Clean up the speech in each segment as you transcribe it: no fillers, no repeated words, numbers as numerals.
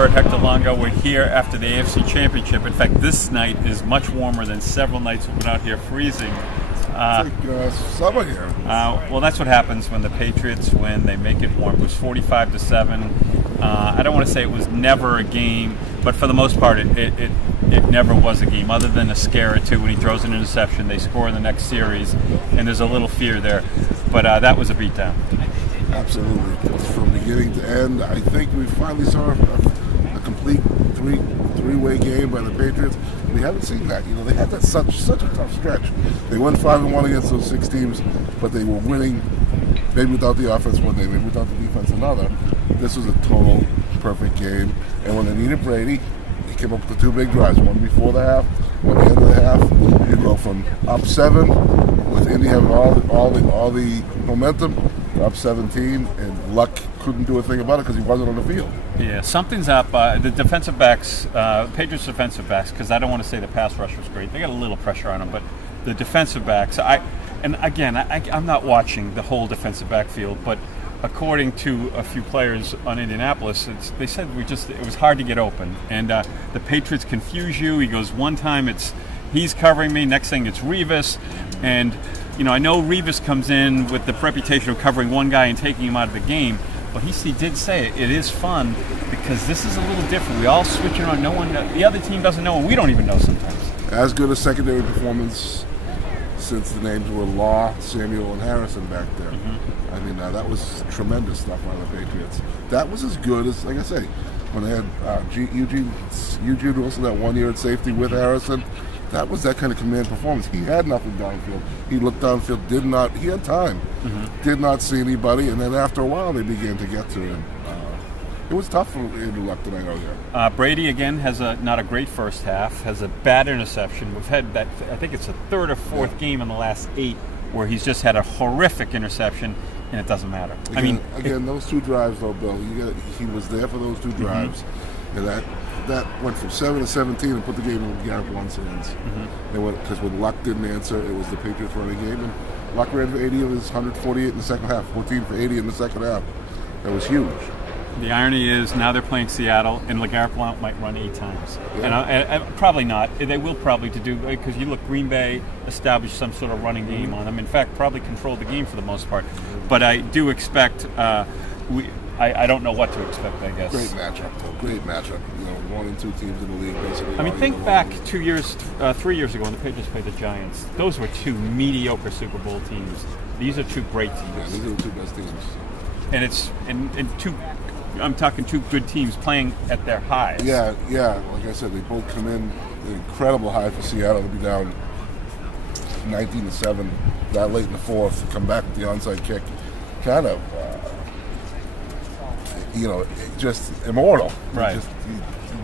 Burt, Hector, Longo. We're here after the AFC Championship. In fact, this night is much warmer than several nights we've been out here freezing. It's like summer here. Well, that's what happens when the Patriots win. They make it warm. It was 45-7. I don't want to say it was never a game, but for the most part, it never was a game, other than a scare or two when he throws an interception. They score in the next series, and there's a little fear there. But that was a beatdown. Absolutely. From beginning to end, I think we finally saw a complete three-way game by the Patriots. We haven't seen that. You know, they had that such a tough stretch. They won 5-1 against those 6 teams, but they were winning maybe without the offense one day, maybe without the defense another. This was a total perfect game. And when they needed Brady, he came up with the 2 big drives, one before the half, one at the end of the half. You go from up 7 with Indy having all the momentum, up 17, and Luck couldn't do a thing about it because he wasn't on the field. Yeah, something's up. The defensive backs, Patriots defensive backs, because I don't want to say the pass rush was great. They got a little pressure on them, but the defensive backs, I'm not watching the whole defensive backfield, but according to a few players on Indianapolis, they said it was hard to get open, and the Patriots confuse you. He goes one time he's covering me, next thing it's Revis, and I know Revis comes in with the reputation of covering one guy and taking him out of the game, but he did say it is fun because this is a little different. We all switch it on. The other team doesn't know, and we don't even know sometimes. As good a secondary performance since the names were Law, Samuel, and Harrison back there. Mm-hmm. I mean, that was tremendous stuff out of the Patriots. That was as good as, like I say, when they had Eugene Wilson that 1 year at safety with Harrison. That was that kind of command performance. He had nothing downfield. He looked downfield, he had time, did not see anybody, and then after a while they began to get to him. It was tough for Andrew Luck tonight out here. Brady, again, has not a great first half, has a bad interception. We've had that, I think it's the 3rd or 4th game in the last 8 where he's just had a horrific interception, and it doesn't matter. Again, those 2 drives, though, Bill, he was there for those 2 drives, and that went from 7 to 17 and put the game in Garrett Blount's hands. Because when Luck didn't answer, it was the Patriots running game, and Luck ran for 80 of his 148 in the second half, 14 for 80 in the second half. That was huge. The irony is now they're playing Seattle, and LeGarrette Blount might run 8 times. Yeah. And probably not. They will probably because you look, Green Bay established some sort of running game on them. In fact, probably controlled the game for the most part. But I do expect. I don't know what to expect, I guess. Great matchup, though. Great matchup. 1 and 2 teams in the league, basically. Think back 3 years ago when the Patriots played the Giants. Those were 2 mediocre Super Bowl teams. These are 2 great teams. Yeah, these are the 2 best teams. And it's I'm talking 2 good teams playing at their highs. Yeah. Like I said, they both come in an incredible high for Seattle to be down 19-7 that late in the 4th, come back with the onside kick. Kind of, just immortal. Right. Just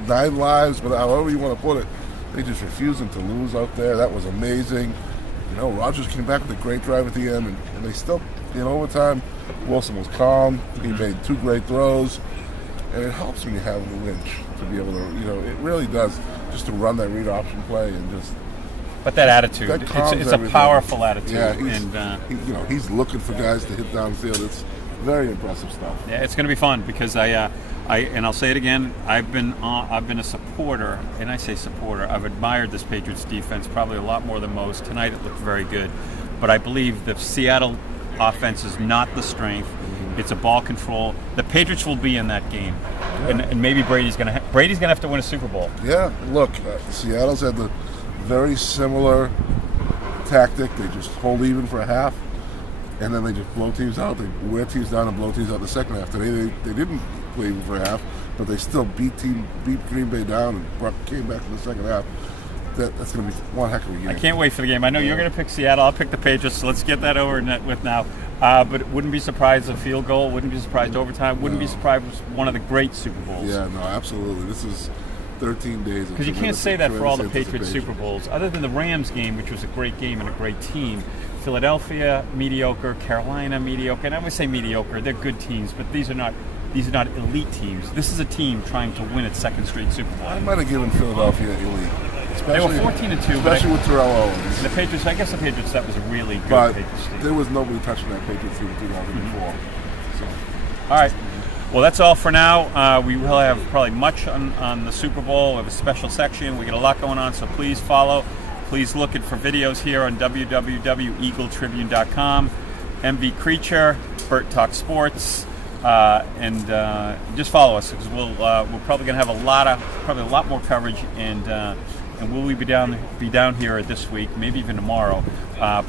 9 lives, but however you want to put it, they just refusing to lose out there. That was amazing. Rodgers came back with a great drive at the end, and they still, in overtime, Wilson was calm. He made 2 great throws, and it helps when you have the Lynch to be able to, it really does, just to run that read option play and just. But that attitude, it's a powerful attitude. Yeah, he's looking for guys to hit downfield. It's very impressive stuff. Yeah, it's going to be fun because and I'll say it again. I've been a supporter, and I say supporter. I've admired this Patriots defense probably a lot more than most. Tonight it looked very good, but I believe the Seattle offense is not the strength. It's a ball control. The Patriots will be in that game, and maybe Brady's going to have to win a Super Bowl. Yeah, look, Seattle's had the very similar tactic. They just hold even for a half, and then they just blow teams out. They wear teams down and blow teams out the second half. Today they didn't play even for a half, but they still beat Green Bay down and came back in the second half. That's going to be one heck of a game. I can't wait for the game. I know you're going to pick Seattle. I'll pick the Patriots, so let's get that over with now. But wouldn't be surprised a field goal. Wouldn't be surprised overtime. Wouldn't be surprised with one of the great Super Bowls. Yeah, no, absolutely. This is 13 days. Because you can't say that for all the Patriots Super Bowls. Other than the Rams game, which was a great game and a great team, Philadelphia, mediocre, Carolina, mediocre. And I would say mediocre. They're good teams, but these are not elite teams. This is a team trying to win its 2nd straight Super Bowl. I might have given Philadelphia elite. They were 14-2, especially with Terrell Owens. The Patriots, I guess the Patriots, that was a really good but Patriots team. There was nobody touching that Patriots team in 2004. So. All right. Well, that's all for now. We will have probably much on the Super Bowl. We have a special section. We got a lot going on, so please follow. Please look for videos here on www.eagle-tribune.com. MV Creature, Burt Talk Sports, and just follow us because we're probably going to have a lot more coverage, and will we be down here this week, maybe even tomorrow,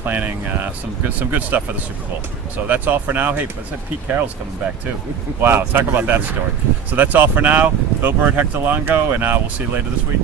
planning some good stuff for the Super Bowl. So that's all for now. Hey, I said Pete Carroll's coming back too. Wow, talk about that story. So that's all for now. Bill Burt, Hector Longo, and we'll see you later this week.